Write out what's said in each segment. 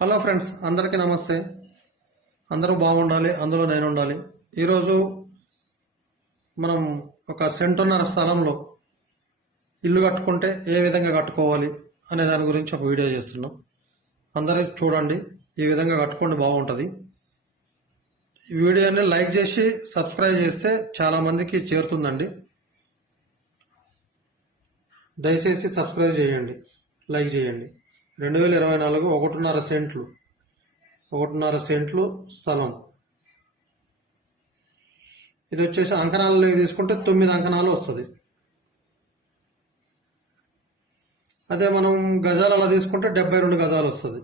Hello friends అందరికీ నమస్తే. అందరూ బాగుండాలి అందులో నేను ఉండాలి ఈరోజు మనం ఒక సెంటున్నర స్థలంలో ఇల్లు కట్టుకుంటే ఏ విధంగా కట్టుకోవాలి అనే దాని గురించి ఒక వీడియో చేస్తున్నాం. అందరూ చూడండి ఈ విధంగా కట్టుకోండి బాగుంటుంది. ఈ వీడియోని లైక్ చేసి సబ్స్క్రైబ్ చేస్తే చాలామందికి చేరుతుందండి. దయచేసి సబ్స్క్రైబ్ చేయండి లైక్ చేయండి. రెండు వేల ఇరవై నాలుగు ఒకటిన్నర సెంట్లు. ఒకటిన్నర సెంట్లు స్థలం. ఇది వచ్చేసి అంకణాలలో తీసుకుంటే తొమ్మిది అంకణాలు వస్తుంది. అదే మనం గజాలలో తీసుకుంటే డెబ్బై రెండు గజాలు వస్తుంది.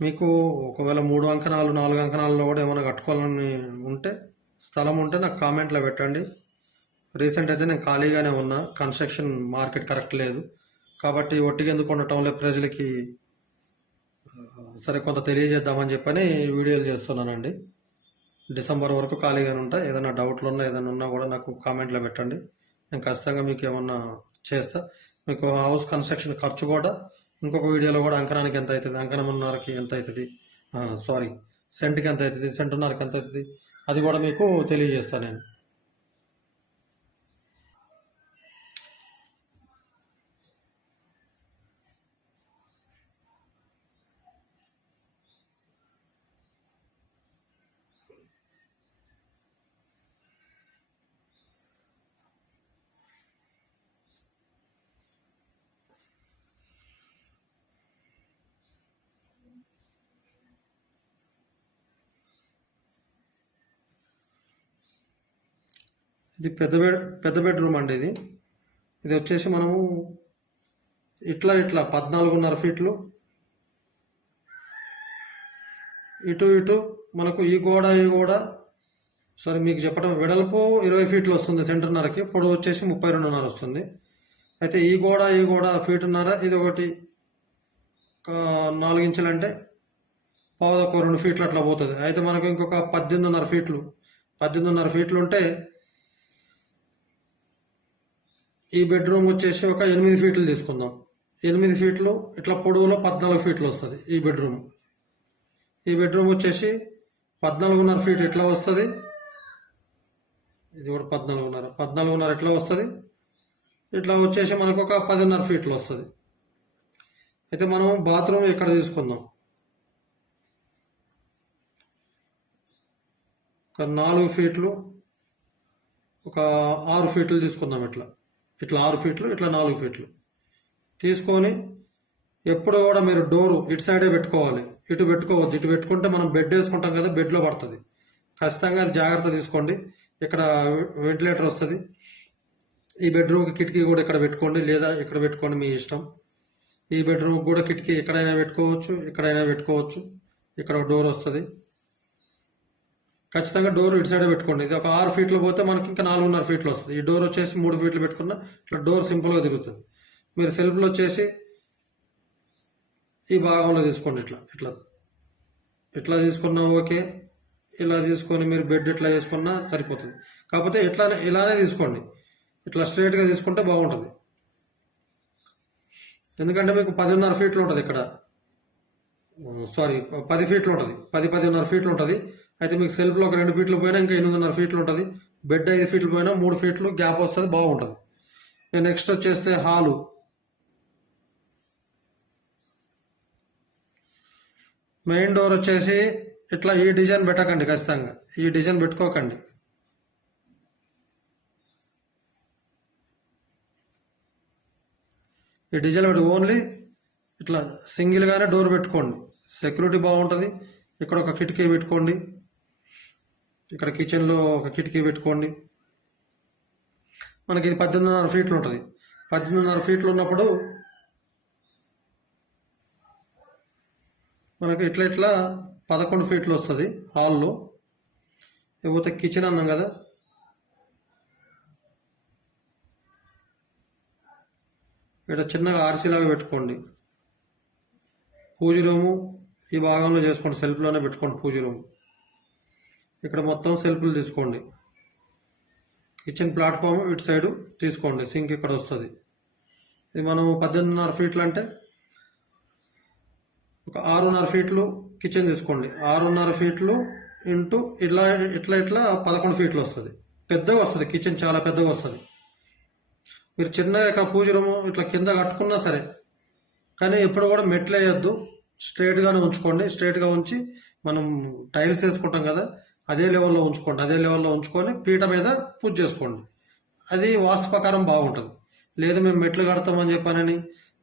మీకు ఒకవేళ మూడు అంకణాలు నాలుగు అంకణాలలో కూడా ఏమైనా కట్టుకోవాలని ఉంటే స్థలం ఉంటే నాకు కామెంట్లో పెట్టండి. రీసెంట్ అయితే నేను ఖాళీగానే ఉన్నా కన్స్ట్రక్షన్ మార్కెట్ కరెక్ట్ లేదు. కాబట్టి ఒట్టిగెందుకు ఉండటంలో ప్రజలకి సరే కొంత తెలియజేద్దామని చెప్పని వీడియోలు చేస్తున్నానండి. డిసెంబర్ వరకు ఖాళీగానే ఉంటా ఏదైనా డౌట్లు ఉన్నా ఏదైనా ఉన్నా కూడా నాకు కామెంట్లో పెట్టండి. నేను ఖచ్చితంగా మీకు ఏమన్నా చేస్తా. మీకు హౌస్ కన్స్ట్రక్షన్ ఖర్చు కూడా ఇంకొక వీడియోలో కూడా అంకణానికి ఎంత అవుతుంది? అంకణమున్నరకి ఎంత అవుతుంది? సారీ సెంట్కి ఎంత అవుతుంది? సెంటున్నరకి ఎంత అవుతుంది? అది కూడా మీకు తెలియజేస్తాను నేను. ఇది పెద్ద బెడ్ పెద్ద బెడ్రూమ్ అండి ఇది. ఇది వచ్చేసి మనము ఇట్లా ఇట్లా పద్నాలుగున్నర ఫీట్లు. ఇటు ఇటు మనకు ఈ గోడ ఈ గోడ సరే మీకు చెప్పడం వెడల్పు ఇరవై ఫీట్లు వస్తుంది సెంటర్నరకి. పొడవు వచ్చేసి ముప్పై రెండున్నర వస్తుంది. అయితే ఈ గోడ ఈ గోడ ఫీటున్నర ఇది ఒకటి ఒక నాలుగు ఇంచులు అంటే పావు ఒక రెండు ఫీట్లు అట్లా పోతుంది. అయితే మనకు ఇంకొక పద్దెనిమిదిన్నర ఫీట్లు పద్దెనిమిదిన్నర ఫీట్లు ఉంటే ఈ బెడ్రూమ్ వచ్చేసి ఒక ఎనిమిది ఫీట్లు తీసుకుందాం. ఎనిమిది ఫీట్లు ఇట్లా పొడవులో పద్నాలుగు ఫీట్లు వస్తుంది ఈ బెడ్రూమ్. ఈ బెడ్రూమ్ వచ్చేసి పద్నాలుగున్నర ఫీట్ ఎట్లా వస్తుంది? ఇది కూడా పద్నాలుగున్నర. పద్నాలుగున్నర ఎట్లా వస్తుంది? ఇట్లా వచ్చేసి మనకు ఒక పదిన్నర ఫీట్లు వస్తుంది. అయితే మనం బాత్రూమ్ ఇక్కడ తీసుకుందాం? ఒక నాలుగు ఫీట్లు ఒక ఆరు ఫీట్లు తీసుకుందాం ఇట్లా. ఇట్లా ఆరు ఫీట్లు ఇట్లా నాలుగు ఫీట్లు. తీసుకొని ఎప్పుడు కూడా మీరు డోరు ఇటు సైడే పెట్టుకోవాలి. ఇటు పెట్టుకోవద్దు. ఇటు పెట్టుకుంటే మనం బెడ్ వేసుకుంటాం కదా బెడ్లో పడుతుంది. ఖచ్చితంగా అది జాగ్రత్త తీసుకోండి. ఇక్కడ వెంటిలేటర్ వస్తుంది. ఈ బెడ్రూమ్కి కిటికీ కూడా ఇక్కడ పెట్టుకోండి. లేదా ఇక్కడ పెట్టుకోండి మీ ఇష్టం. ఈ బెడ్రూమ్కి కూడా కిటికీ ఎక్కడైనా పెట్టుకోవచ్చు ఎక్కడైనా పెట్టుకోవచ్చు. ఇక్కడ ఒక డోర్ వస్తుంది. ఖచ్చితంగా డోర్ ఇటు సైడే పెట్టుకోండి. ఇది ఒక ఆరు ఫీట్లు పోతే మనకి ఇంకా నాలుగున్నర ఫీట్లు వస్తుంది. ఈ డోర్ వచ్చేసి మూడు ఫీట్లు పెట్టుకున్న ఇట్లా డోర్ సింపుల్గా తిరుగుతుంది. మీరు సెల్ఫ్లో వచ్చేసి ఈ భాగంలో తీసుకోండి ఇట్లా. ఇట్లా. ఇట్లా తీసుకున్నా ఓకే. ఇలా తీసుకొని మీరు బెడ్ ఇట్లా చేసుకున్నా సరిపోతుంది. కాకపోతే ఇట్లానే ఇలానే తీసుకోండి. ఇట్లా స్ట్రైట్గా తీసుకుంటే బాగుంటుంది. ఎందుకంటే మీకు పదిన్నర ఫీట్లు ఉంటుంది ఇక్కడ. సారీ పది ఫీట్లు ఉంటుంది. పది పదిన్నర ఫీట్లు ఉంటుంది. అయితే మీకు సెల్ఫ్లో ఒక రెండు ఫీట్లు పోయినా ఇంకా ఎనిమిదిన్నర ఫీట్లు ఉంటుంది. బెడ్ ఐదు ఫీట్లు పోయినా మూడు ఫీట్లు గ్యాప్ వస్తుంది బాగుంటుంది. నెక్స్ట్ వచ్చేస్తే హాలు. మెయిన్ డోర్ వచ్చేసి ఇట్లా ఈ డిజైన్ పెట్టకండి ఖచ్చితంగా. ఈ డిజైన్ పెట్టుకోకండి. ఈ డిజైన్ పెట్టి ఓన్లీ ఇట్లా సింగిల్గానే డోర్ పెట్టుకోండి. సెక్యూరిటీ బాగుంటుంది. ఇక్కడ ఒక కిటికీ పెట్టుకోండి. ఇక్కడ కిచెన్లో ఒక కిటికీ పెట్టుకోండి. మనకి ఇది పద్దెనిమిదిన్నర ఫీట్లు ఉంటుంది. పద్దెనిమిదిన్నర ఫీట్లు ఉన్నప్పుడు మనకి ఇట్లా ఇట్లా పదకొండు ఫీట్లు వస్తుంది హాల్లో లేకపోతే కిచెన్ అన్నాం కదా. ఇక్కడ చిన్నగా ఆర్సీ లాగా పెట్టుకోండి. పూజ రూము ఈ భాగంలో చేసుకోండి. సెల్ఫ్లోనే పెట్టుకోండి పూజ రూమ్. ఇక్కడ మొత్తం సెల్ఫ్లు తీసుకోండి. కిచెన్ ప్లాట్ఫామ్ ఇటు సైడు తీసుకోండి. సింక్ ఇక్కడ వస్తుంది. ఇది మనం పద్దెనిమిదిన్నర ఫీట్లు అంటే ఒక ఆరున్నర ఫీట్లు కిచెన్ తీసుకోండి. ఆరున్నర ఫీట్లు ఇంటూ ఇట్లా ఇట్లా ఇట్లా పదకొండు ఫీట్లు వస్తుంది. పెద్దగా వస్తుంది. కిచెన్ చాలా పెద్దగా వస్తుంది. మీరు చిన్నగా ఇక్కడ పూజ రూము ఇట్లా కింద కట్టుకున్నా సరే కానీ ఎప్పుడు కూడా మెట్లు వేయద్దు. స్ట్రైట్గానే ఉంచుకోండి. స్ట్రైట్గా ఉంచి మనం టైల్స్ వేసుకుంటాం కదా అదే లెవెల్లో ఉంచుకోండి అదే లెవెల్లో ఉంచుకొని పీట మీద పూజ చేసుకోండి. అది వాస్తు ప్రకారం బాగుంటుంది. లేదు మేము మెట్లు కడతామని చెప్పానని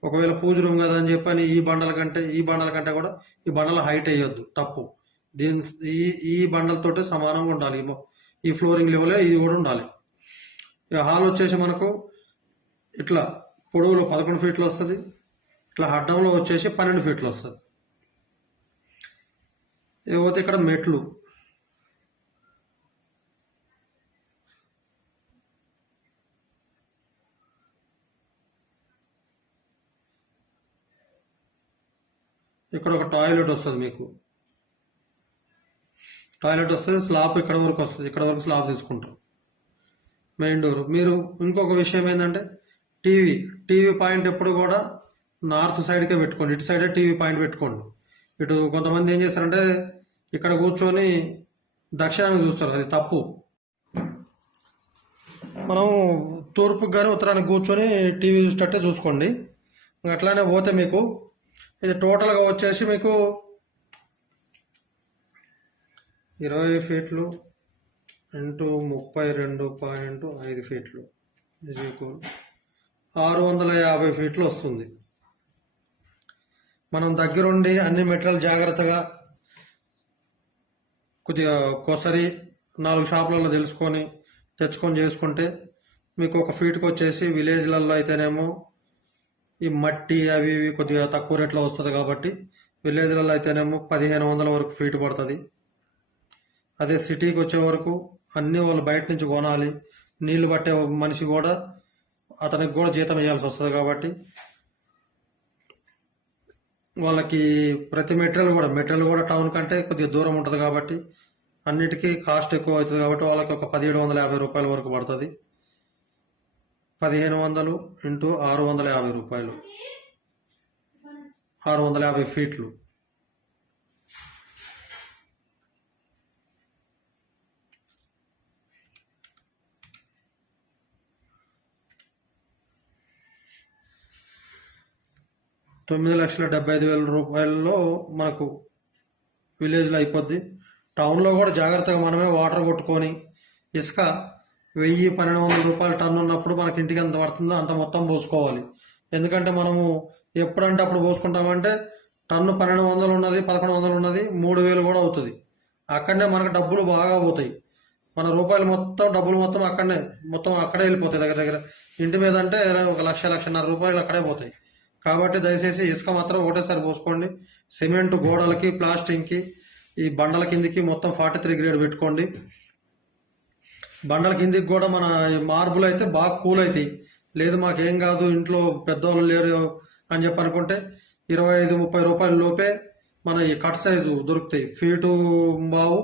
ఒకవేళ పూజ రూమ్ కదా అని చెప్పని ఈ బండల కంటే ఈ బండల కంటే కూడా ఈ బండల హైట్ వేయొద్దు తప్పు. దీని ఈ ఈ బండలతోటే సమానంగా ఉండాలి. ఈ ఈ ఫ్లోరింగ్ లెవెల్ ఇది కూడా ఉండాలి. ఇక హాల్ వచ్చేసి మనకు ఇట్లా పొడవులో పదకొండు ఫీట్లు వస్తుంది ఇట్లా అడ్డంలో వచ్చేసి పన్నెండు ఫీట్లు వస్తుంది. ఇకపోతే ఇక్కడ మెట్లు ఇక్కడ ఒక టాయిలెట్ వస్తుంది మీకు. టాయిలెట్ వస్తుంది స్లాబ్ ఇక్కడ వరకు వస్తుంది ఇక్కడ వరకు స్లాబ్ తీసుకుంటారు. Main door. మీరు ఇంకొక విషయం ఏంటంటే టీవీ. టీవీ పాయింట్ ఎప్పుడు కూడా నార్త్ సైడ్కే పెట్టుకోండి. ఇటు సైడే టీవీ పాయింట్ పెట్టుకోండి. ఇటు కొంతమంది ఏం చేస్తారంటే ఇక్కడ కూర్చొని దక్షిణానికి చూస్తారు. అది తప్పు. మనం తూర్పుకు కానీ ఉత్తరానికి కూర్చొని టీవీ చూసేటట్టే చూసుకోండి. అట్లానే పోతే మీకు ఇది టోటల్గా వచ్చేసి మీకు ఇరవై ఫీట్లు ఇంటూ ముప్పై రెండు పాయింట్ ఐదు ఫీట్లు ఇది ఈక్వల్ ఆరు వందల యాభై ఫీట్లు వస్తుంది. మనం దగ్గరుండి అన్ని మెటీరియల్ జాగ్రత్తగా కొద్దిగా కొసరి నాలుగు షాపులలో తెలుసుకొని తెచ్చుకొని చేసుకుంటే మీకు ఒక ఫీట్కి వచ్చేసి విలేజ్లలో అయితేనేమో ఈ మట్టి అవి ఇవి కొద్దిగా తక్కువ రేట్లో వస్తుంది కాబట్టి విలేజ్లలో అయితేనేమో పదిహేను వందల వరకు ఫీట్ పడుతుంది. అదే సిటీకి వచ్చే వరకు అన్నీ వాళ్ళు బయట నుంచి కొనాలి నీళ్ళు పట్టే మనిషి కూడా అతనికి కూడా జీతం ఇవ్వాల్సి వస్తుంది కాబట్టి వాళ్ళకి ప్రతి మెటీరియల్ కూడా మెటీరియల్ కూడా టౌన్ కంటే కొద్దిగా దూరం ఉంటుంది కాబట్టి అన్నిటికీ కాస్ట్ ఎక్కువ అవుతుంది కాబట్టి వాళ్ళకి ఒక పదిహేడు వందల యాభై రూపాయల వరకు పడుతుంది. పదిహేను వందలు ఇంటూ ఆరు వందల యాభై రూపాయలు. ఆరు వందల యాభై ఫీట్లు. తొమ్మిది లక్షల డెబ్బై ఐదు వేల రూపాయల్లో మనకు విలేజ్లో అయిపోద్ది. టౌన్లో కూడా జాగ్రత్తగా మనమే వాటర్ కొట్టుకొని ఇసుక వెయ్యి పన్నెండు వందల రూపాయలు టన్ను ఉన్నప్పుడు మనకి ఇంటికి ఎంత పడుతుందో అంత మొత్తం పోసుకోవాలి. ఎందుకంటే మనము ఎప్పుడంటే అప్పుడు పోసుకుంటామంటే టన్ను పన్నెండు వందలు ఉన్నది పదకొండు వందలు ఉన్నది మూడు వేలు కూడా అవుతుంది. అక్కడనే మనకు డబ్బులు బాగా పోతాయి. మన రూపాయలు మొత్తం డబ్బులు మొత్తం అక్కడనే మొత్తం అక్కడే వెళ్ళిపోతాయి దగ్గర దగ్గర. ఇంటి మీద అంటే ఒక లక్ష లక్షన్నర రూపాయలు అక్కడే పోతాయి. కాబట్టి దయచేసి ఇసుక మాత్రం ఒకటేసారి పోసుకోండి. సిమెంట్ గోడలకి ప్లాస్టింగ్కి ఈ బండల కిందికి మొత్తం ఫార్టీ త్రీ గ్రేడ్ పెట్టుకోండి. బండల కిందికి కూడా మన మార్బుల్ అయితే బాగా కూల్ అవుతాయి లేదు మాకేం కాదు ఇంట్లో పెద్దవాళ్ళు లేరు అని చెప్పి అనుకుంటే ఇరవై ఐదు ముప్పై రూపాయల లోపే మన ఈ కట్ సైజు దొరుకుతాయి. ఫీటు బావు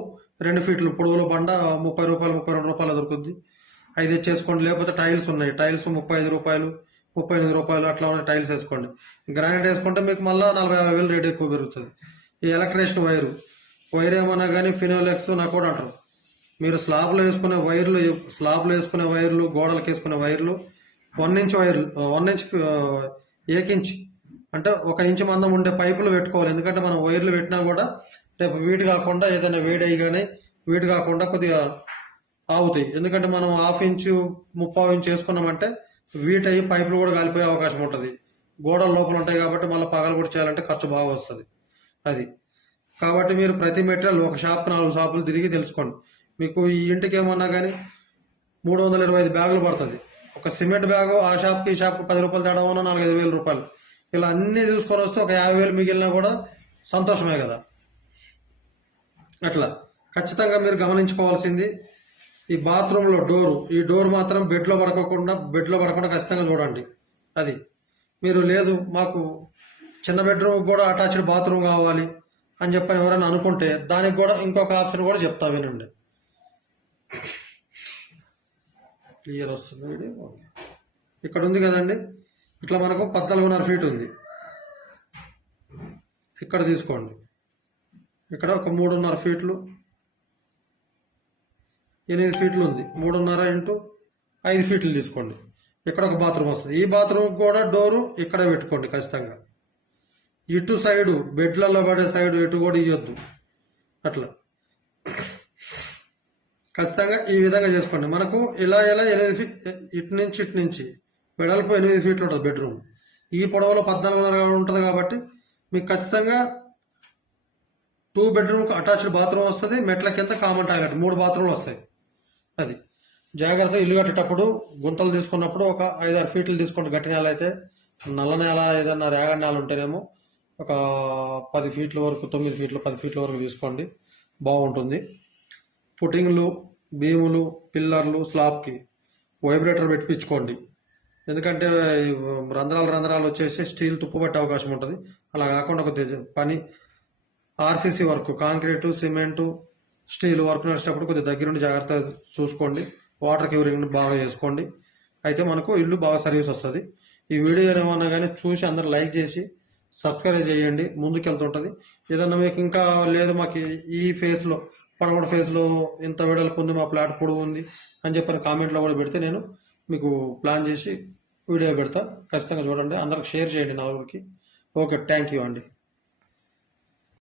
రెండు ఫీట్లు పొడవులో బండ ముప్పై రూపాయలు ముప్పై రెండు రూపాయలు దొరుకుద్ది ఐదు చేసుకోండి లేకపోతే టైల్స్ ఉన్నాయి. టైల్స్ ముప్పై ఐదు రూపాయలు ముప్పై ఎనిమిది రూపాయలు అట్లా ఉన్న టైల్స్ వేసుకోండి. గ్రానైట్ వేసుకుంటే మీకు మళ్ళీ నలభై యాభై వేలు రేట్ ఎక్కువ పెరుగుతుంది. ఈ ఎలక్ట్రిషన్ వైరు వైర్ ఏమన్నా కానీ ఫినోలెక్స్ నాకు కూడా అంటారు. మీరు స్లాబ్లో వేసుకునే వైర్లు స్లాబ్లో వేసుకునే వైర్లు గోడలకు వేసుకునే వైర్లు వన్ ఇంచ్ వైర్లు వన్ ఇంచ్ ఏకించ్ అంటే ఒక ఇంచు మందం ఉండే పైపులు పెట్టుకోవాలి. ఎందుకంటే మనం వైర్లు పెట్టినా కూడా రేపు వీడి కాకుండా ఏదైనా వేడి అయ్యి కానీ వీడి కాకుండా కొద్దిగా ఆగుతాయి. ఎందుకంటే మనం హాఫ్ ఇంచు ముప్పావు ఇంచు వేసుకున్నామంటే వీట్ అయ్యి పైపులు కూడా కాలిపోయే అవకాశం ఉంటుంది. గోడల లోపల ఉంటాయి కాబట్టి మళ్ళీ పగలు కూడా చేయాలంటే ఖర్చు బాగా వస్తుంది. అది. కాబట్టి మీరు ప్రతి మెటీరియల్ ఒక షాప్ నాలుగు షాపులు తిరిగి తెలుసుకోండి. మీకు ఈ ఇంటికి ఏమన్నా కానీ మూడు వందల ఇరవై ఐదు బ్యాగులు పడుతుంది. ఒక సిమెంట్ బ్యాగు ఆ షాప్కి ఈ షాప్కి పది రూపాయలు తేడా ఉన్న నాలుగైదు వేల రూపాయలు. ఇలా అన్నీ చూసుకొని వస్తే ఒక యాభై వేలు మిగిలినా కూడా సంతోషమే కదా. అట్లా. ఖచ్చితంగా మీరు గమనించుకోవాల్సింది ఈ బాత్రూంలో డోరు ఈ డోర్ మాత్రం బెడ్లో పడకోకుండా బెడ్లో పడకుండా ఖచ్చితంగా చూడండి. అది. మీరు లేదు మాకు చిన్న బెడ్రూమ్ కూడా అటాచ్డ్ బాత్రూమ్ కావాలి అని చెప్పని ఎవరైనా అనుకుంటే దానికి కూడా ఇంకొక ఆప్షన్ కూడా చెప్తా వినండి. క్లియర్ వస్తుంది వీడియో ఇక్కడ ఉంది కదండి. ఇట్లా మనకు పద్నాలుగున్నర ఫీట్ ఉంది. ఇక్కడ తీసుకోండి. ఇక్కడ ఒక మూడున్నర ఫీట్లు ఎనిమిది ఫీట్లు ఉంది. మూడున్నర ఇంటూ ఐదు ఫీట్లు తీసుకోండి. ఇక్కడ ఒక బాత్రూమ్ వస్తుంది. ఈ బాత్రూమ్ కూడా డోరు ఇక్కడే పెట్టుకోండి ఖచ్చితంగా. ఇటు సైడు బెడ్లలో పడే సైడు ఇటు కూడా ఇవ్వద్దు అట్లా. ఖచ్చితంగా ఈ విధంగా చేసుకోండి. మనకు ఇలా ఇలా ఎనిమిది ఫీట్ ఇటు నుంచి ఇటు నుంచి వెడల్పు ఎనిమిది ఫీట్లు ఉంటుంది బెడ్రూమ్ ఈ పొడవులో పద్నాలుగున్నర ఉంటుంది కాబట్టి మీకు ఖచ్చితంగా టూ బెడ్రూమ్కి అటాచ్డ్ బాత్రూమ్ వస్తుంది మెట్ల కింద కామన్ టాయిలెట్ మూడు బాత్రూమ్లు వస్తాయి. అది. జాగ్రత్త ఇల్లు కట్టేటప్పుడు గుంతలు తీసుకున్నప్పుడు ఒక ఐదారు ఫీట్లు తీసుకోండి గట్టి నేల అయితే నల్ల నేల ఏదన్నా రేగడి నేల ఉంటేనేమో ఒక పది ఫీట్ల వరకు తొమ్మిది ఫీట్లు పది ఫీట్ల వరకు తీసుకోండి. బాగుంటుంది. ఫుటింగ్లు బీములు పిల్లర్లు స్లాబ్కి వైబ్రేటర్ పెట్టించుకోండి ఎందుకంటే రంధ్రాలు రంధ్రాలు వచ్చేసి స్టీల్ తుప్పు పట్టే అవకాశం ఉంటుంది. అలా కాకుండా కొద్దిగా పని RCC work concrete cement steel work నడిచేటప్పుడు కొద్దిగా దగ్గరుండి జాగ్రత్త చూసుకోండి. వాటర్ క్యూరింగ్ బాగా చేసుకోండి. అయితే మనకు ఇల్లు బాగా సర్వీస్ వస్తుంది. ఈ వీడియో ఏమన్నా కానీ చూసి అందరు లైక్ చేసి సబ్స్క్రైబ్ చేయండి. ముందుకు వెళ్తుంటుంది ఏదన్నా మీకు ఇంకా లేదు మాకు ఈ ఫేస్లో పడమట ఫేస్లో ఇంత వెడల్పు ఉంది మా ప్లాట్ పొడవు ఉంది అని చెప్పిన కామెంట్లో కూడా పెడితే నేను మీకు ప్లాన్ చేసి వీడియో పెడతా. ఖచ్చితంగా చూడండి. అందరికి షేర్ చేయండి నా ఊరికి. ఓకే థ్యాంక్ యూ అండి.